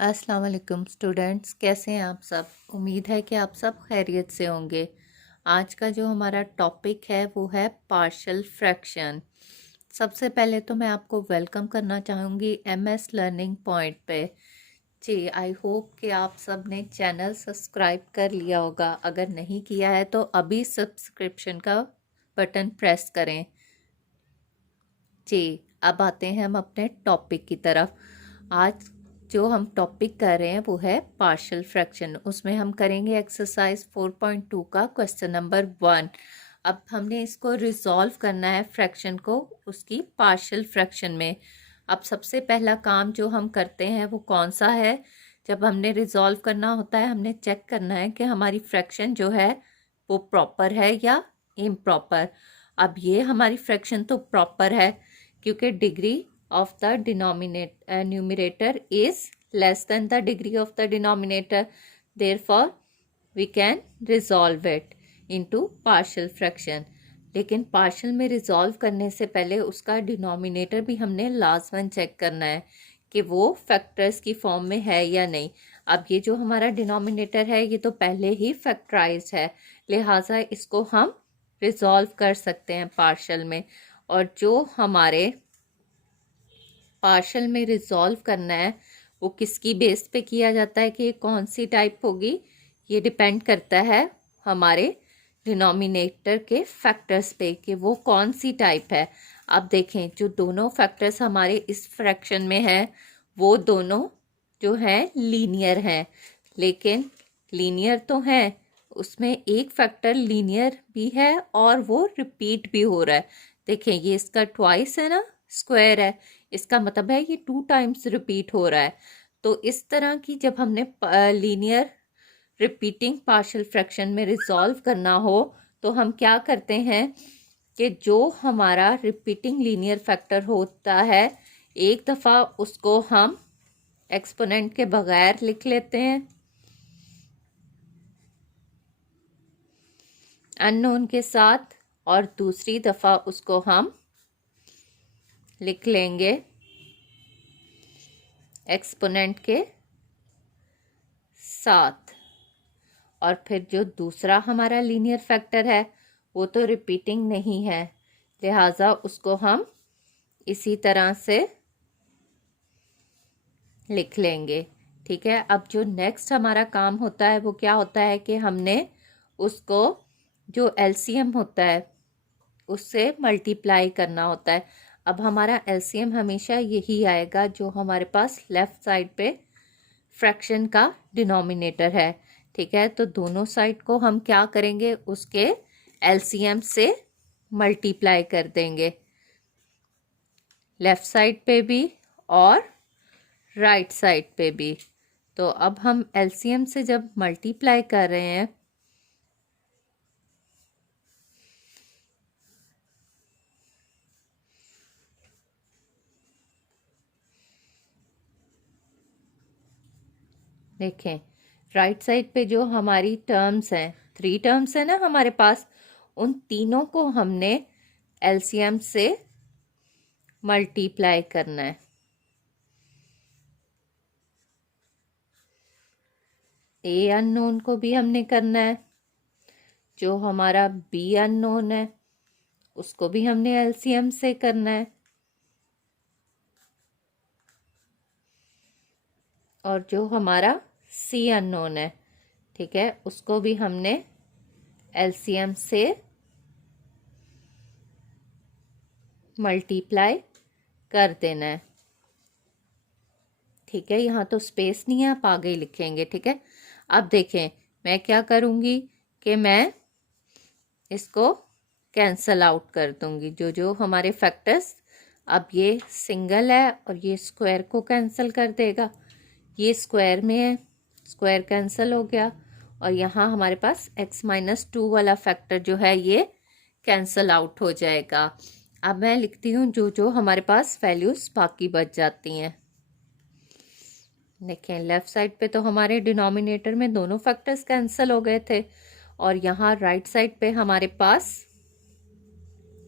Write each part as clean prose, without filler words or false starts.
अस्सलाम वालेकुम स्टूडेंट्स, कैसे हैं आप सब। उम्मीद है कि आप सब खैरियत से होंगे। आज का जो हमारा टॉपिक है वो है पार्शियल फ्रैक्शन। सबसे पहले तो मैं आपको वेलकम करना चाहूँगी एमएस लर्निंग पॉइंट पे। जी, आई होप कि आप सब ने चैनल सब्सक्राइब कर लिया होगा। अगर नहीं किया है तो अभी सब्सक्रिप्शन का बटन प्रेस करें। जी, अब आते हैं हम अपने टॉपिक की तरफ। आज जो हम टॉपिक कर रहे हैं वो है पार्शियल फ्रैक्शन। उसमें हम करेंगे एक्सरसाइज 4.2 का क्वेश्चन नंबर 1। अब हमने इसको रिजॉल्व करना है फ्रैक्शन को उसकी पार्शियल फ्रैक्शन में। अब सबसे पहला काम जो हम करते हैं वो कौन सा है। जब हमने रिजॉल्व करना होता है हमने चेक करना है कि हमारी फ्रैक्शन जो है वो प्रॉपर है या इम्प्रॉपर। अब ये हमारी फ्रैक्शन तो प्रॉपर है क्योंकि degree of the numerator is less than the degree of the denominator. Therefore, we can resolve it into partial fraction. लेकिन पार्शियल में रिजॉल्व करने से पहले उसका डिनोमिनेटर भी हमने लाजमन चेक करना है कि वो फैक्टर्स की फॉर्म में है या नहीं। अब ये जो हमारा डिनोमिनेटर है ये तो पहले ही फैक्टराइज्ड है, लिहाजा इसको हम रिजॉल्व कर सकते हैं पार्शियल में। और जो हमारे पार्शियल में रिजॉल्व करना है वो किसकी बेस पे किया जाता है कि ये कौन सी टाइप होगी। ये डिपेंड करता है हमारे डिनोमिनेटर के फैक्टर्स पे कि वो कौन सी टाइप है। अब देखें जो दोनों फैक्टर्स हमारे इस फ्रैक्शन में है वो दोनों जो हैं लीनियर हैं। लेकिन लीनियर तो हैं, उसमें एक फैक्टर लीनियर भी है और वो रिपीट भी हो रहा है। देखें ये इसका ट्वाइस है ना, स्क्वायर है, इसका मतलब है ये 2 टाइम्स रिपीट हो रहा है। तो इस तरह की जब हमने लीनियर रिपीटिंग पार्शियल फ्रैक्शन में रिजॉल्व करना हो तो हम क्या करते हैं कि जो हमारा रिपीटिंग लीनियर फैक्टर होता है एक दफ़ा उसको हम एक्सपोनेंट के बगैर लिख लेते हैं अननोन के साथ, और दूसरी दफ़ा उसको हम लिख लेंगे एक्सपोनेंट के साथ। और फिर जो दूसरा हमारा लीनियर फैक्टर है वो तो रिपीटिंग नहीं है, लिहाजा उसको हम इसी तरह से लिख लेंगे। ठीक है, अब जो नेक्स्ट हमारा काम होता है वो क्या होता है कि हमने उसको जो एलसीएम होता है उससे मल्टीप्लाई करना होता है। अब हमारा एलसीएम हमेशा यही आएगा जो हमारे पास लेफ़्ट साइड पे फ्रैक्शन का डिनोमिनेटर है। ठीक है, तो दोनों साइड को हम क्या करेंगे उसके एलसीएम से मल्टीप्लाई कर देंगे, लेफ़्ट साइड पे भी और राइट साइड पे भी। तो अब हम एलसीएम से जब मल्टीप्लाई कर रहे हैं देखें राइट साइड पे जो हमारी टर्म्स हैं 3 टर्म्स है ना हमारे पास, उन तीनों को हमने एलसीएम से मल्टीप्लाई करना है। ए अननोन को भी हमने करना है, जो हमारा बी अननोन है उसको भी हमने एलसीएम से करना है, और जो हमारा सी अननोन है ठीक है उसको भी हमने एलसीएम से मल्टीप्लाई कर देना है। ठीक है, यहाँ तो स्पेस नहीं है, आप आगे ही लिखेंगे। ठीक है, अब देखें मैं क्या करूँगी कि मैं इसको कैंसल आउट कर दूँगी जो जो हमारे फैक्टर्स। अब ये सिंगल है और ये स्क्वायर को कैंसिल कर देगा, ये स्क्वायर में है, स्क्वायर कैंसिल हो गया, और यहाँ हमारे पास x-2 वाला फैक्टर जो है ये कैंसिल आउट हो जाएगा। अब मैं लिखती हूँ जो जो हमारे पास वैल्यूज़ बाकी बच जाती हैं। देखें लेफ़्ट साइड पे तो हमारे डिनोमिनेटर में दोनों फैक्टर्स कैंसिल हो गए थे, और यहाँ राइट साइड पे हमारे पास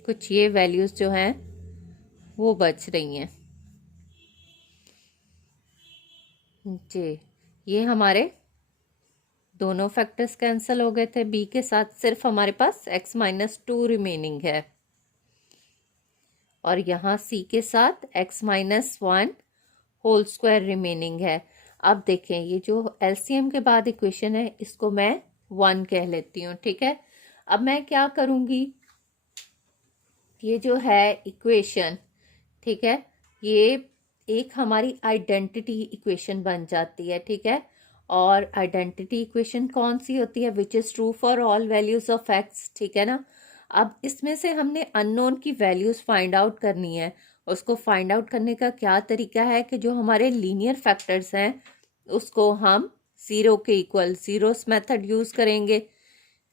कुछ ये वैल्यूज़ जो हैं वो बच रही हैं। जी, ये हमारे दोनों फैक्टर्स कैंसिल हो गए थे। बी के साथ सिर्फ हमारे पास x-2 रिमेनिंग है, और यहाँ सी के साथ x-1 होल स्क्वायर रिमेनिंग है। अब देखें, ये जो एलसीएम के बाद इक्वेशन है इसको मैं 1 कह लेती हूँ, ठीक है। अब मैं क्या करूँगी, ये जो है इक्वेशन, ठीक है, ये एक हमारी आइडेंटिटी इक्वेशन बन जाती है, ठीक है। और आइडेंटिटी इक्वेशन कौन सी होती है, which is true for all values of x, ठीक है ना। अब इसमें से हमने अननोन की वैल्यूज फाइंड आउट करनी है। उसको फाइंड आउट करने का क्या तरीका है कि जो हमारे लीनियर फैक्टर्स हैं उसको हम ज़ीरो के इक्वल ज़ीरोस मेथड यूज़ करेंगे,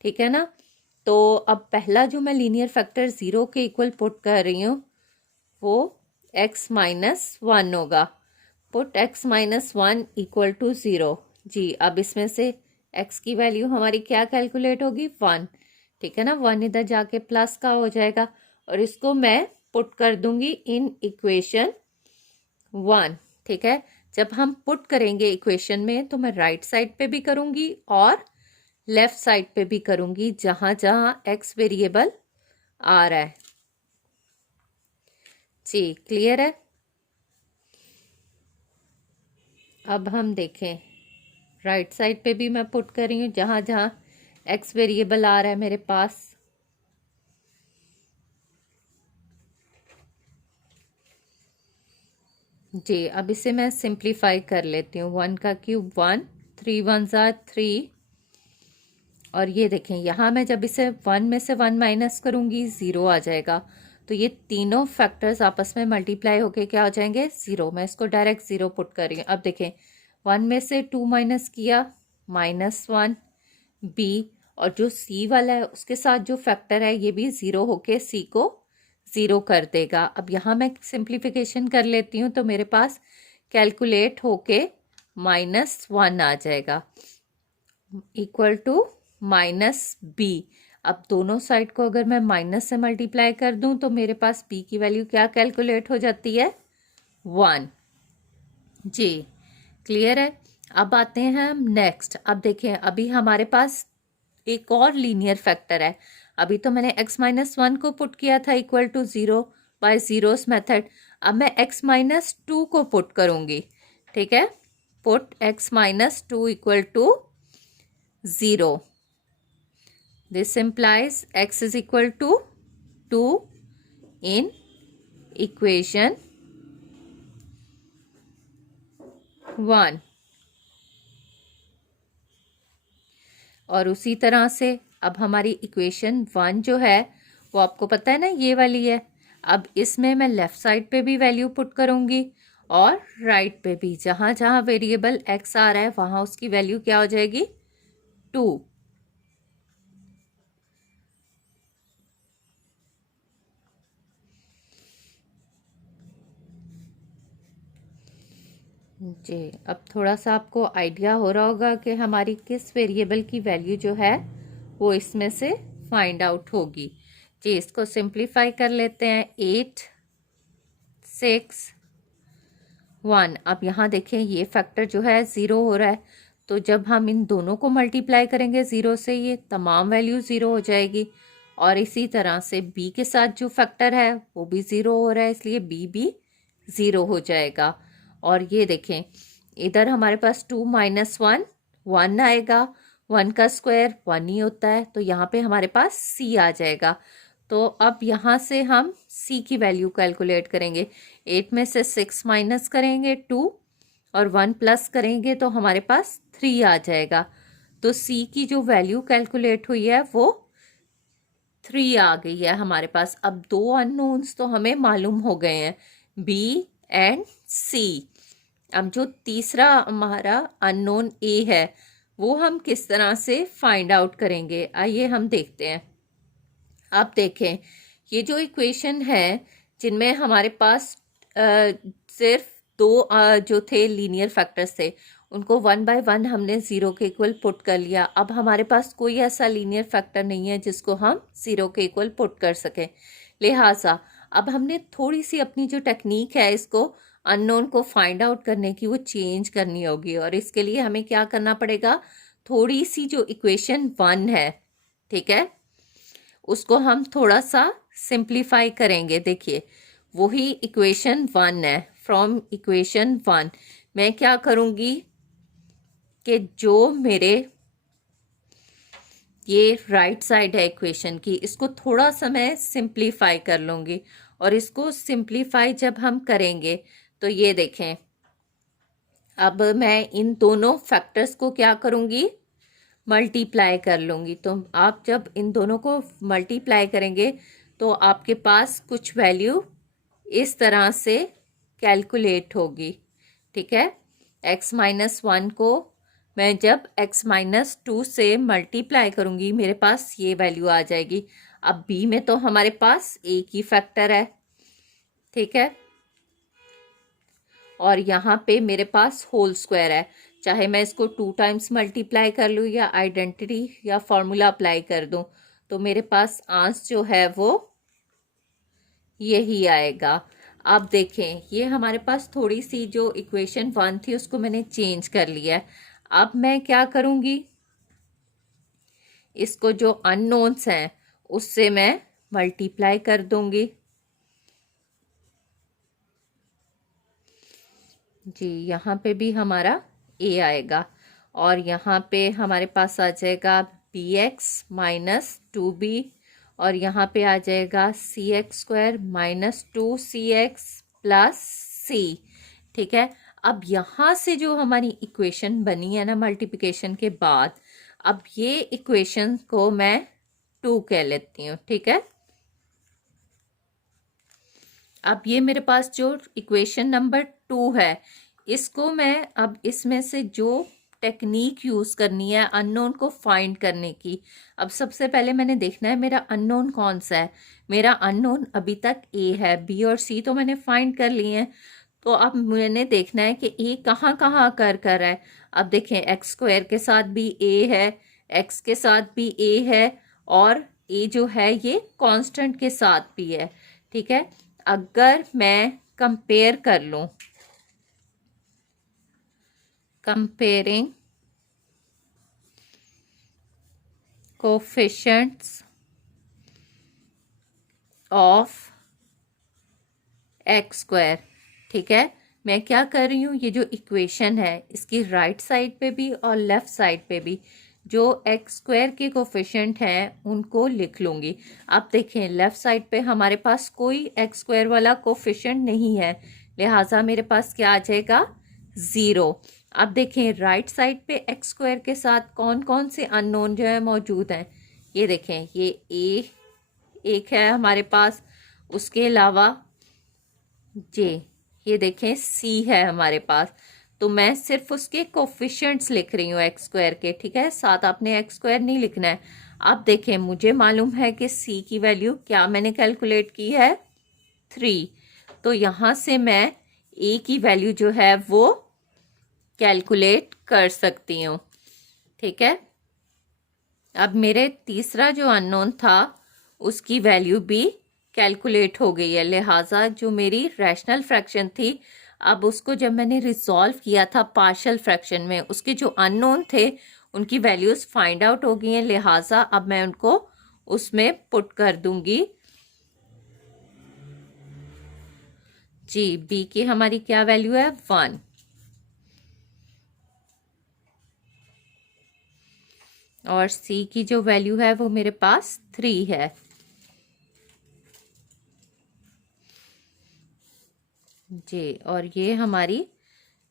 ठीक है ना। तो अब पहला जो मैं लीनियर फैक्टर ज़ीरो के इक्वल पुट कर रही हूँ वो x-1 होगा। Put x-1 equal to 0। जी, अब इसमें से x की वैल्यू हमारी क्या कैलकुलेट होगी, 1, ठीक है ना। 1 इधर जाके प्लस का हो जाएगा, और इसको मैं पुट कर दूंगी इन इक्वेशन 1, ठीक है। जब हम पुट करेंगे इक्वेशन में तो मैं राइट साइड पे भी करूंगी और लेफ्ट साइड पे भी करूंगी, जहां जहां x वेरिएबल आ रहा है। जी, क्लियर है। अब हम देखें, राइट साइड पे भी मैं पुट कर रही हूँ जहाँ जहाँ x वेरिएबल आ रहा है मेरे पास। जी, अब इसे मैं सिंप्लीफाई कर लेती हूँ। 1 का क्यूब 1, 3 1 3, और ये देखें यहाँ मैं जब इसे 1 में से 1 माइनस करूँगी 0 आ जाएगा। तो ये तीनों फैक्टर्स आपस में मल्टीप्लाई होके क्या हो जाएंगे, 0। मैं इसको डायरेक्ट 0 पुट कर रही हूँ। अब देखें, 1 में से 2 माइनस किया, -1 बी, और जो सी वाला है उसके साथ जो फैक्टर है ये भी 0 होके सी को 0 कर देगा। अब यहाँ मैं सिंप्लीफिकेशन कर लेती हूँ तो मेरे पास कैलकुलेट होके -1 आ जाएगा, इक्वल टू -b। अब दोनों साइड को अगर मैं माइनस से मल्टीप्लाई कर दूं तो मेरे पास b की वैल्यू क्या कैलकुलेट हो जाती है, 1। जी, क्लियर है। अब आते हैं हम नेक्स्ट। अब देखें, अभी हमारे पास एक और लीनियर फैक्टर है। अभी तो मैंने x-1 को पुट किया था equal to 0 by zeros method. अब मैं x-2 को पुट करूंगी, ठीक है। Put x-2 equal to 0। This implies x is equal to 2 in equation 1। और उसी तरह से अब हमारी इक्वेशन 1 जो है वो आपको पता है ना, ये वाली है। अब इसमें मैं लेफ्ट साइड पे भी वैल्यू पुट करूंगी और राइट पे भी, जहां जहां वेरिएबल x आ रहा है वहां उसकी वैल्यू क्या हो जाएगी, 2। जी, अब थोड़ा सा आपको आइडिया हो रहा होगा कि हमारी किस वेरिएबल की वैल्यू जो है वो इसमें से फाइंड आउट होगी। जी, इसको सिंप्लीफाई कर लेते हैं। 8 6 1। अब यहाँ देखें, ये फैक्टर जो है 0 हो रहा है, तो जब हम इन दोनों को मल्टीप्लाई करेंगे 0 से ये तमाम वैल्यू 0 हो जाएगी। और इसी तरह से b के साथ जो फैक्टर है वो भी 0 हो रहा है, इसलिए b भी 0 हो जाएगा। और ये देखें, इधर हमारे पास 2 - 1 1 आएगा। 1 का स्क्वायर 1 ही होता है, तो यहाँ पे हमारे पास c आ जाएगा। तो अब यहाँ से हम c की वैल्यू कैलकुलेट करेंगे। 8 में से 6 माइनस करेंगे 2, और 1 प्लस करेंगे तो हमारे पास 3 आ जाएगा। तो c की जो वैल्यू कैलकुलेट हुई है वो 3 आ गई है हमारे पास। अब दो अननोन्स तो हमें मालूम हो गए हैं, b एंड c। अब जो तीसरा हमारा अननोन a है वो हम किस तरह से फाइंड आउट करेंगे, आइए हम देखते हैं। आप देखें, ये जो इक्वेशन है जिनमें हमारे पास सिर्फ दो जो थे लीनियर फैक्टर्स थे उनको 1 बाय 1 हमने 0 के इक्वल पुट कर लिया। अब हमारे पास कोई ऐसा लीनियर फैक्टर नहीं है जिसको हम 0 के इक्वल पुट कर सकें। लिहाजा अब हमने थोड़ी सी अपनी जो टेक्निक है इसको अननोन को फाइंड आउट करने की वो चेंज करनी होगी, और इसके लिए हमें क्या करना पड़ेगा, थोड़ी सी जो इक्वेशन 1 है, ठीक है, उसको हम थोड़ा सा सिंप्लीफाई करेंगे। देखिए वही इक्वेशन 1 है, फ्रॉम इक्वेशन 1 मैं क्या करूँगी कि जो मेरे ये राइट साइड है इक्वेशन की, इसको थोड़ा सा मैं सिंप्लीफाई कर लूँगी, और इसको सिंप्लीफाई जब हम करेंगे तो ये देखें, अब मैं इन दोनों फैक्टर्स को क्या करूँगी, मल्टीप्लाई कर लूँगी। तो आप जब इन दोनों को मल्टीप्लाई करेंगे तो आपके पास कुछ वैल्यू इस तरह से कैलकुलेट होगी, ठीक है। x-1 को मैं जब x-2 से मल्टीप्लाई करूँगी मेरे पास ये वैल्यू आ जाएगी। अब b में तो हमारे पास एक ही फैक्टर है, ठीक है, और यहाँ पे मेरे पास होल स्क्वायर है, चाहे मैं इसको 2 टाइम्स मल्टीप्लाई कर लूँ या आइडेंटिटी या फॉर्मूला अप्लाई कर दूँ, तो मेरे पास आंसर जो है वो यही आएगा। अब देखें ये हमारे पास थोड़ी सी जो इक्वेशन 1 थी उसको मैंने चेंज कर लिया है। अब मैं क्या करूँगी, इसको जो अननोन्स हैं उससे मैं मल्टीप्लाई कर दूंगी। जी यहाँ पे भी हमारा a आएगा, और यहाँ पे हमारे पास आ जाएगा bx माइनस 2b, और यहाँ पे आ जाएगा cx² minus 2cx plus c, ठीक है। अब यहाँ से जो हमारी इक्वेशन बनी है ना मल्टीप्लिकेशन के बाद, अब ये इक्वेशन को मैं 2 कह लेती हूँ, ठीक है। अब ये मेरे पास जो इक्वेशन नंबर 2 है, इसको मैं अब इसमें से जो टेक्निक यूज़ करनी है अननोन को फाइंड करने की, अब सबसे पहले मैंने देखना है मेरा अननोन कौन सा है। मेरा अननोन अभी तक ए है, बी और सी तो मैंने फाइंड कर लिए हैं, तो अब मैंने देखना है कि ए कहाँ कहाँ कर है। अब देखें x² के साथ भी ए है, x के साथ भी ए है, और ए जो है ये कांस्टेंट के साथ भी है, ठीक है। अगर मैं कंपेयर कर लूं, कंपेयरिंग कोफिशिएंट्स ऑफ x², ठीक है, मैं क्या कर रही हूँ, ये जो इक्वेशन है इसकी राइट साइड पे भी और लेफ्ट साइड पे भी जो x² के कोफिशिएंट हैं उनको लिख लूँगी। अब देखें लेफ्ट साइड पे हमारे पास कोई x² वाला कोफिशिएंट नहीं है, लिहाजा मेरे पास क्या आ जाएगा, 0। अब देखें राइट साइड पे x² के साथ कौन कौन से अननोन जो है मौजूद हैं, ये देखें, ये a एक है हमारे पास, उसके अलावा जे, ये देखें सी है हमारे पास, तो मैं सिर्फ उसके कोफिशिएंट्स लिख रही हूँ x² के, ठीक है, साथ आपने x² नहीं लिखना है। अब देखें मुझे मालूम है कि c की वैल्यू क्या मैंने कैलकुलेट की है, 3, तो यहाँ से मैं a की वैल्यू जो है वो कैलकुलेट कर सकती हूँ, ठीक है। अब मेरे तीसरा जो अननोन था उसकी वैल्यू भी कैलकुलेट हो गई है, लिहाजा जो मेरी रैशनल फ्रैक्शन थी, अब उसको जब मैंने रिजॉल्व किया था पार्शियल फ्रैक्शन में, उसके जो अननोन थे उनकी वैल्यूज फाइंड आउट हो गई हैं, लिहाजा अब मैं उनको उसमें पुट कर दूंगी। जी बी की हमारी क्या वैल्यू है, 1, और सी की जो वैल्यू है वो मेरे पास 3 है। जी, और ये हमारी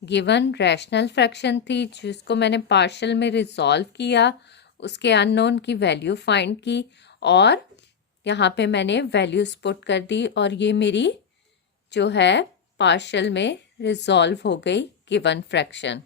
गिवन रैशनल फ्रैक्शन थी जिसको मैंने पार्शियल में रिजॉल्व किया, उसके अननोन की वैल्यू फाइंड की, और यहाँ पे मैंने वैल्यूज पुट कर दी, और ये मेरी जो है पार्शियल में रिजॉल्व हो गई गिवन फ्रैक्शन।